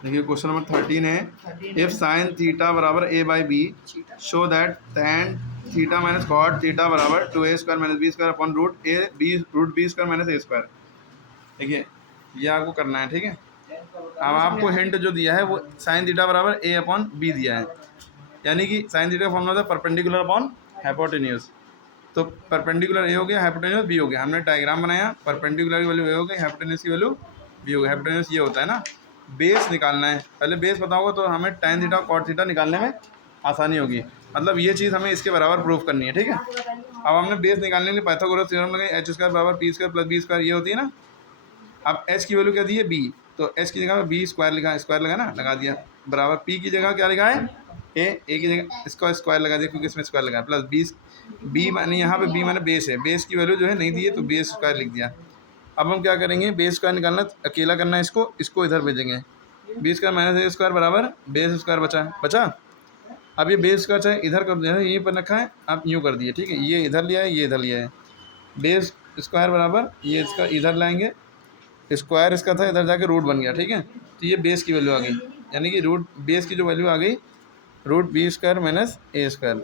देखिए question number 13 है, if sine theta बराबर a by B show that tan theta minus cot theta बराबर 2a² minus B square upon root A B root B square minus A square. देखिए ये आपको करना है, ठीक है। अब आपको हिंट जो दिया है वो साइन थीटा बराबर a अपॉन बी दिया है, यानी कि साइन थीटा का फॉर्मूला था परपेंडिकुलर अपॉन हाइपोटेन्यूज। तो परपेंडिकुलर ए हो गया, हाइपोटेन्यूज बी हो गया। हमने डायग्राम बनाया, परपेंडिकुलर की वैल्यू ए हो गई, हाइपोटेन्यूज की वैल्यू बी हो गई। हाइपोटेन्यूज ये होता है ना, बेस निकालना है। पहले बेस पता होगा तो हमें tan थीटा कॉट थीटा निकालने में आसानी होगी। मतलब ये चीज़ हमें इसके बराबर प्रूफ करनी है, ठीक है। अब हमने बेस निकालने के लिए पाइथागोरस थ्योरम लगाई, एच स्क्वायर बराबर P square plus B square, ये होती है ना। अब एच की वैल्यू क्या दी है बी, तो एच की जगह बी स्क्वायर लिखा, स्क्वायर लगा ना, लगा दिया, बराबर पी की जगह क्या लिखा है ए की जगह इसका स्क्वायर लगा दिया क्योंकि इसमें स्क्वायर लगा, प्लस बी माने यहाँ पे बी माने बेस है, बेस की वैल्यू जो है नहीं दी है तो बेस स्क्वायर लिख दिया। अब हम क्या करेंगे, बेस स्क्वायर निकालना, अकेला करना है इसको इधर भेजेंगे। B square minus A square बराबर बेस स्क्वायर बचा। अब ये बेस स्क्वायर चाहे इधर कर दिया है, यहीं पर रखा है, आप यूँ कर दिए, ठीक है। ये इधर लिया है, ये इधर लिया है, बेस स्क्वायर बराबर ये इसका इधर लाएंगे, स्क्वायर इसका था, इधर जाके रूट बन गया, ठीक है। तो ये बेस की वैल्यू आ गई, यानी कि रूट बेस की जो वैल्यू आ गई root B square minus A square.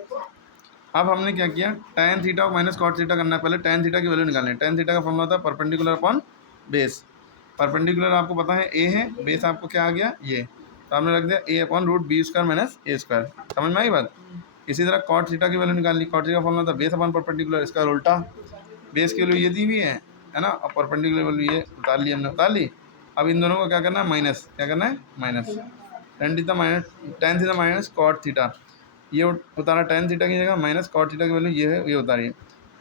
अब हमने क्या किया, tan theta minus cot theta करना है। पहले tan थीटा की वैल्यू निकालनी है। tan थीटा का फॉर्मूला था परपेंडिकुलर अपॉन बेस। परपेंडिकुलर आपको पता है ए है, बेस आपको क्या आ गया ये, तो हमने रख दिया A upon root B square minus A square. समझ में आई बात। इसी तरह कॉट थीटा की वैल्यू निकाल ली। कॉट थीटा का फॉर्मूला था बेस अपॉन परपेंडिकुलर, इसका उल्टा, बेस की वैल्यू ये दी हुई है ना, और परपेंडिकुलर वैल्यू ये उतार ली हमने, उतार ली। अब इन दोनों को क्या करना है, माइनस, क्या करना है minus. tan theta minus cot theta, ये उतारा tan थीटा की जगह, माइनस कॉट थीटा की वैल्यू ये है, ये उतारी है।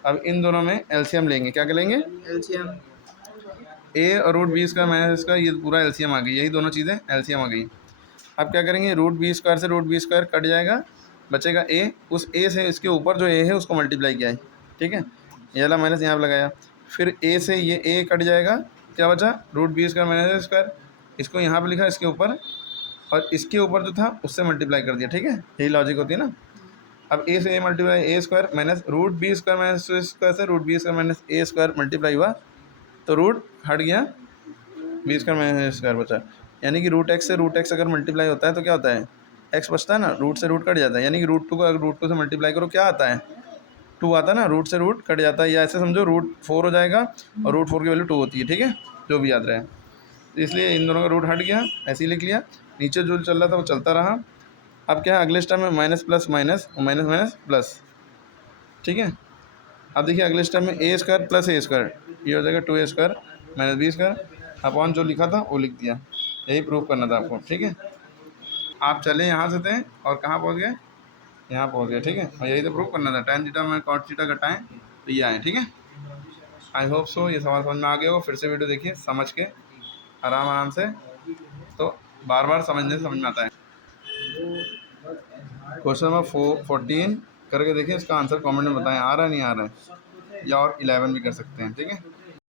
अब इन दोनों में एलसीएम लेंगे, क्या लेंगे एलसीएम, ए और रूट बी स्क्वायर माइनस इसका, ये पूरा एलसीएम आ गई, यही दोनों चीज़ें एलसीएम आ गई। अब क्या करेंगे, रूट बी स्क्वायर से रूट बी स्क्वायर कट जाएगा, बचेगा ए, उस ए से इसके ऊपर जो ए है उसको मल्टीप्लाई किया है, ठीक है। ये वाला माइनस यहाँ पर लगाया, फिर ए से ये ए कट जाएगा, क्या बचा root B square minus square, इसको यहाँ पर लिखा इसके ऊपर, और इसके ऊपर जो था उससे मल्टीप्लाई कर दिया, ठीक है। यही लॉजिक होती है ना। अब ए से A multiply A square minus root B square minus square से root B square minus A square multiply हुआ, तो रूट हट गया, B square minus A square बचा। यानी कि रूट एक्स से रूट एक्स अगर मल्टीप्लाई होता है तो क्या होता है, एक्स बचता है ना, रूट से रूट कट जाता है। यानी कि रूट टू को अगर रूट टू से मल्टीप्लाई करो क्या आता है, टू आता है ना, रूट से रूट कट जाता है, या ऐसे समझो रूट फोर हो जाएगा और रूट फोर की वैल्यू टू होती है, ठीक है, जो भी याद रहे। तो इसलिए इन दोनों का रूट हट गया, ऐसे ही लिख लिया। नीचे जो चल रहा था वो चलता रहा। अब क्या है, अगले स्टेप में minus plus minus, minus minus plus, ठीक है। अब देखिए अगले स्टेप में A square plus A square, ये हो जाएगा 2a square minus B square, upon जो लिखा था वो लिख दिया। यही प्रूफ करना था आपको, ठीक है। आप चले यहाँ से थे और कहाँ पहुँच गए, यहाँ पहुँच गए, ठीक है। और यही तो प्रूफ करना था, tan थीटा में cot थीटा घटाएं तो ये आए, ठीक है। आई होप सो ये सवाल समझ में आ गया हो। फिर से वीडियो देखिए समझ के, आराम आराम से, तो बार बार समझने से समझ में आता है। क्वेश्चन नंबर 14 करके देखिए, इसका आंसर कमेंट में बताएं, आ रहा है नहीं आ रहा है, या और 11 भी कर सकते हैं, ठीक है।